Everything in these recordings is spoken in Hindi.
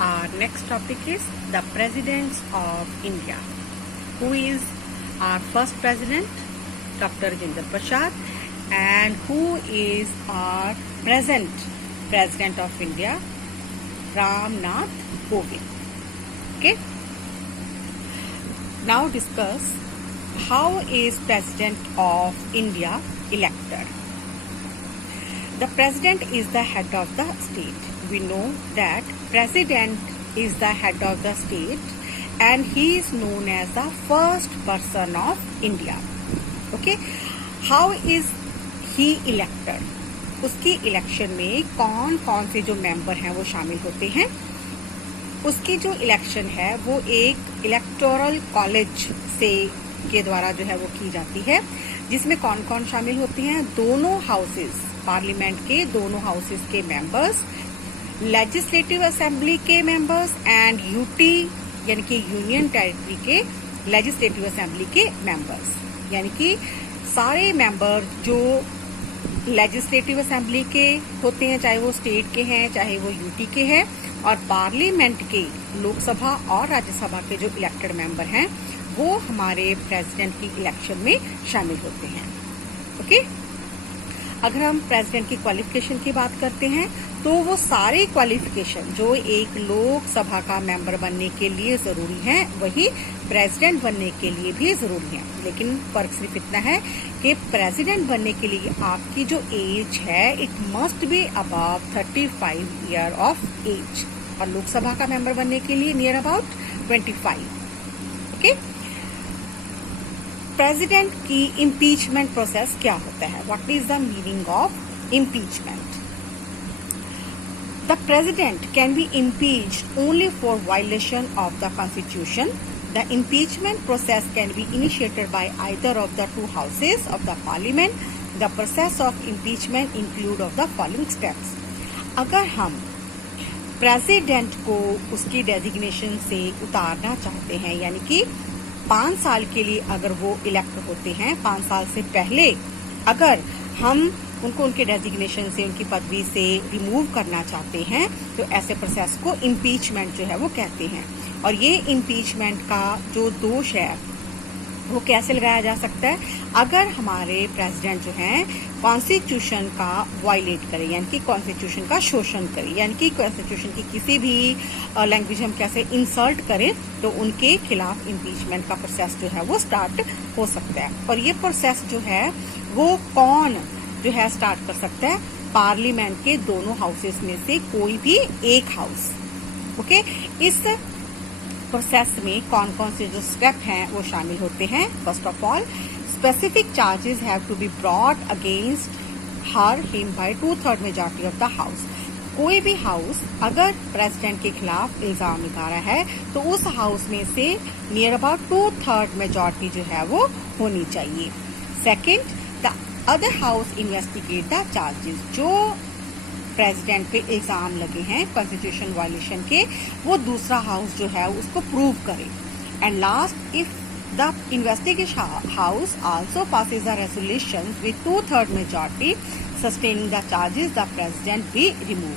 Our next topic is the presidents of India. Who is our first president? Dr. Rajendra Prasad. And who is our present president of India? Ram Nath Kovind. Okay. Now discuss how is president of India elected. The president is the head of the state. We know that president is the head of the state and he is known as the first person of India. Okay. How is he elected? उसकी इलेक्शन में कौन कौन से जो मेंबर हैं वो शामिल होते हैं. उसकी जो इलेक्शन है वो एक इलेक्टोरल कॉलेज से के द्वारा जो है वो की जाती है, जिसमें कौन कौन शामिल होते हैं. दोनों हाउसेस, पार्लियामेंट के दोनों हाउसेस के मेंबर्स, लेजिस्लेटिव असेंबली के मेंबर्स एंड यूटी यानी कि यूनियन टेरिटरी के लेजिस्लेटिव असेंबली के मेंबर्स. यानी कि सारे मेंबर जो लेजिस्लेटिव असेंबली के होते हैं, चाहे वो स्टेट के हैं चाहे वो यूटी के हैं, और पार्लियामेंट के लोकसभा और राज्यसभा के जो इलेक्टेड मेंबर हैं वो हमारे प्रेसिडेंट की इलेक्शन में शामिल होते हैं. ओके. अगर हम प्रेसिडेंट की क्वालिफिकेशन की बात करते हैं तो वो सारे क्वालिफिकेशन जो एक लोकसभा का मेंबर बनने के लिए जरूरी हैं वही प्रेसिडेंट बनने के लिए भी जरूरी है. लेकिन फर्क सिर्फ इतना है कि प्रेसिडेंट बनने के लिए आपकी जो एज है it must be above 35 year of age, और लोकसभा का मेंबर बनने के लिए नियर अबाउट 25. ओके. प्रेसिडेंट की इम्पीचमेंट प्रोसेस क्या होता है? What is the meaning of impeachment? The president can be impeached only for violation of the constitution. The impeachment process can be initiated by either of the two houses of the parliament. The process of impeachment include of the following steps. अगर हम प्रेसिडेंट को उसकी डेजिग्नेशन से उतारना चाहते हैं, यानी कि 5 साल के लिए अगर वो इलेक्ट होते हैं, 5 साल से पहले अगर हम उनको उनके डेजिग्नेशन से, उनकी पदवी से रिमूव करना चाहते हैं तो ऐसे प्रोसेस को इम्पीचमेंट जो है वो कहते हैं. और ये इम्पीचमेंट का जो दोष है वो कैसे लगाया जा सकता है? अगर हमारे प्रेसिडेंट जो हैं कॉन्स्टिट्यूशन का वायलेट करें, यानी कि कॉन्स्टिट्यूशन का शोषण करें, यानी कि कॉन्स्टिट्यूशन की किसी भी लैंग्वेज हम कैसे इंसल्ट करें तो उनके खिलाफ इम्पीचमेंट का प्रोसेस जो है वो स्टार्ट हो सकता है. और ये प्रोसेस जो है वो कौन जो है स्टार्ट कर सकता है? पार्लियामेंट के दोनों हाउसेस में से कोई भी एक हाउस. ओके. इस प्रोसेस में कौन कौन से जो स्टेप हैं वो शामिल होते हैं? First of all, specific charges have to be brought against her him by 2/3 majority of the house. कोई भी हाउस अगर प्रेसिडेंट के खिलाफ इल्जाम लगा रहा है तो उस हाउस में से नियर अबाउट 2/3 मेजॉरिटी जो है वो होनी चाहिए. Second, the other house investigate the charges. जो प्रेसिडेंट पे इल्जाम लगे हैं कॉन्स्टिट्यूशन वायलेशन के, वो दूसरा हाउस जो है उसको प्रूव करे. And last, if the investigation house also passes the resolution with 2/3 majority sustaining the charges, the president be remove.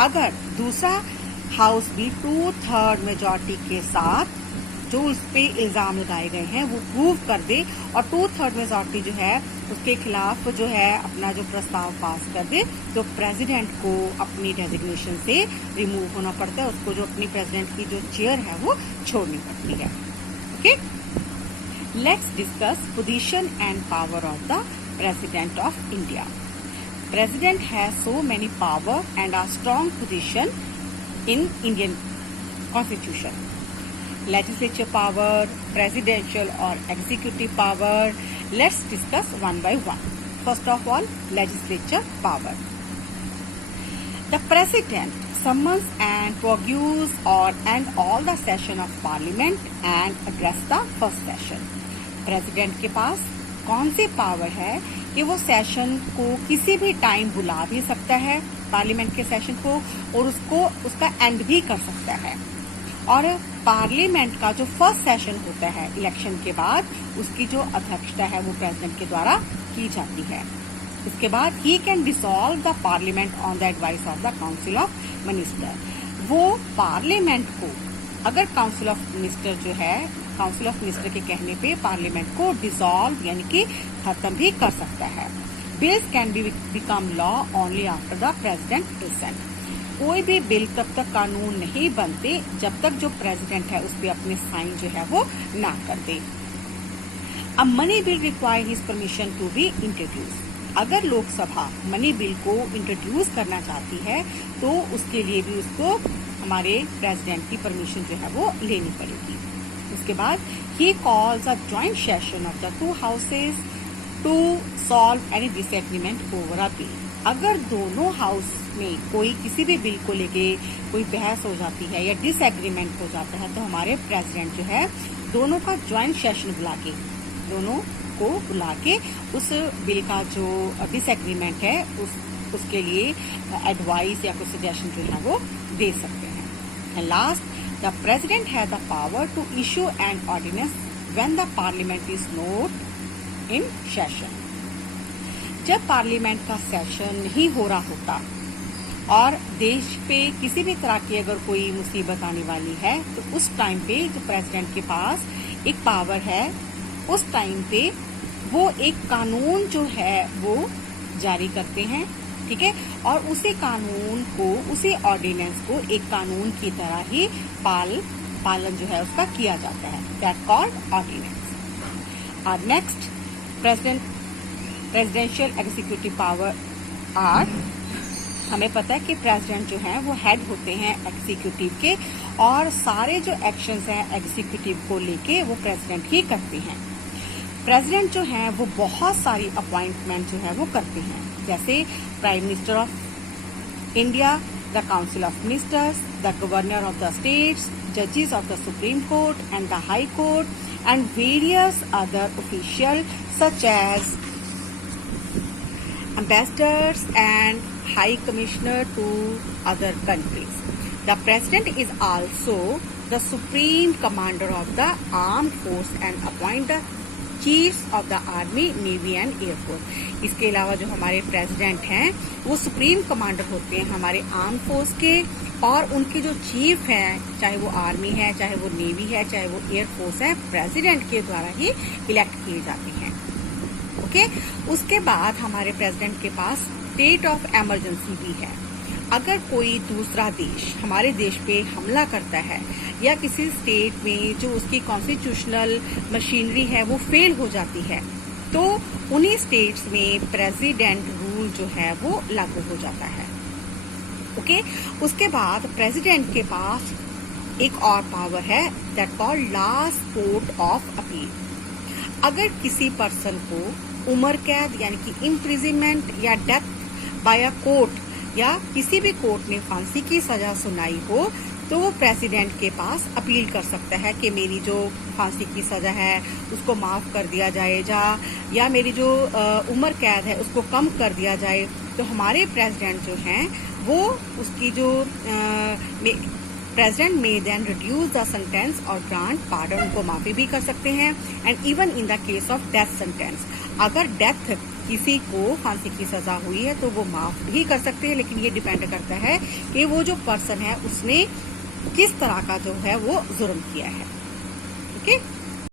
अगर दूसरा हाउस भी 2/3 मेजॉरिटी के साथ जो उस पे इल्जाम लगाए गए हैं वो प्रूव कर दे और 2/3 मेजॉरिटी जो है उसके खिलाफ जो है अपना जो प्रस्ताव पास कर दे, तो प्रेसिडेंट को अपनी डेजिग्नेशन से रिमूव होना पड़ता है. उसको जो अपनी प्रेसिडेंट की जो चेयर है वो छोड़नी पड़ती है. Okay. Let's discuss position and power of the president of India. President has so many power and a strong position in Indian constitution. Legislature power, presidential or executive power. Let's discuss one by one. First of all, legislature power. The president summons and prorogues or end all the session of parliament and address the first session. President के पास कौन सी पावर है कि वो सेशन को किसी भी टाइम बुला भी सकता है, पार्लियामेंट के सेशन को, और उसको उसका एंड भी कर सकता है. और पार्लियामेंट का जो फर्स्ट सेशन होता है इलेक्शन के बाद, उसकी जो अध्यक्षता है वो प्रेसिडेंट के द्वारा की जाती है. इसके बाद he can dissolve the parliament on the advice of the council of minister. वो पार्लियामेंट को, अगर काउंसिल ऑफ मिनिस्टर जो है, काउंसिल ऑफ मिनिस्टर के कहने पे पार्लियामेंट को डिसॉल्व यानी कि खत्म भी कर सकता है। Bills can be become law only after the president dissent. कोई भी बिल तब तक कानून नहीं बनते जब तक जो प्रेसिडेंट है उस पर अपने साइन जो है वो ना कर दे। A money bill require his permission to be introduce. अगर लोकसभा मनी बिल को इंट्रोड्यूस करना चाहती है तो उसके लिए भी उसको हमारे प्रेसिडेंट की परमिशन जो है वो लेनी पड़ेगी। उसके बाद ही calls a joint session of the two houses to solve any disagreement over a bill. अगर दोनों हाउस में कोई किसी भी बिल को लेके कोई बहस हो जाती है या डिसएग्रीमेंट हो जाता है तो हमारे प्रेसिडेंट जो है दोनों का ज्वाइंट सेशन बुला के उस बिल का जो डिसएग्रीमेंट है उसके लिए एडवाइस या कुछ सजेशन जो है वो दे सकते हैं। And last, the president has the power to issue an ordinance when the parliament is not in session. जब पार्लियामेंट का सेशन नहीं हो रहा होता और देश पे किसी भी तरह की अगर कोई मुसीबत आने वाली है तो उस टाइम पे जो प्रेसिडेंट के पास एक पावर है, उस टाइम पे वो एक कानून जो है वो जारी करते हैं, ठीक है, और उसी कानून को, उसी ऑर्डिनेंस को एक कानून की तरह ही पालन जो है उसका किया जाता है। That called ordinance. और next, presidential executive power are, हमें पता है कि प्रेसिडेंट जो हैं वो हेड होते हैं एग्जीक्यूटिव के और सारे जो एक्शंस हैं एग्जीक्यूटिव को लेके वो प्रेसिडेंट ही करते हैं। प्रेसिडेंट जो हैं वो बहुत सारी अपॉइंटमेंट जो है वो करते हैं, जैसे prime minister of India, the council of ministers, the governor of the states, जजेस of the supreme court and the high court and various other official such as ambassadors and high commissioner to other countries. The president is also the supreme commander of the armed force and appoint the chiefs of the army, navy and air force. इसके अलावा जो हमारे प्रेसिडेंट हैं वो सुप्रीम कमांडर होते हैं हमारे आर्म फोर्स के, और उनके जो चीफ हैं, चाहे वो आर्मी है, चाहे वो नेवी है, चाहे वो एयर फोर्स है, प्रेसिडेंट के द्वारा ही इलेक्ट किए जाते हैं। ओके, उसके बाद हमारे प्रेसिडेंट के पास स्टेट ऑफ इमरजेंसी भी है। अगर कोई दूसरा देश हमारे देश पे हमला करता है या किसी स्टेट में जो उसकी कॉन्स्टिट्यूशनल मशीनरी है वो फेल हो जाती है तो उन्हीं स्टेट्स में प्रेसिडेंट रूल जो है वो लागू हो जाता है। ओके, उसके बाद प्रेसिडेंट के पास एक और पावर है, that called last court of appeal. अगर किसी पर्सन को उम्र कैद यानी कि इम्प्रिजनमेंट या डेथ बाय अ कोर्ट या किसी भी कोर्ट ने फांसी की सजा सुनाई हो तो वो प्रेसिडेंट के पास अपील कर सकता है कि मेरी जो फांसी की सजा है उसको माफ कर दिया जाए या मेरी जो उम्र कैद है उसको कम कर दिया जाए। तो हमारे प्रेसिडेंट जो हैं वो उसकी जो प्रेसिडेंट में देन रिड्यूस द सेंटेंस और ग्रांट पार्डन, उनको माफी भी कर सकते हैं। And even in the case of death sentence, अगर डेथ किसी को फांसी की सजा हुई है तो वो माफ भी कर सकते हैं, लेकिन ये डिपेंड करता है कि वो जो पर्सन है उसने किस तरह का जो है वो जुर्म किया है। ओके।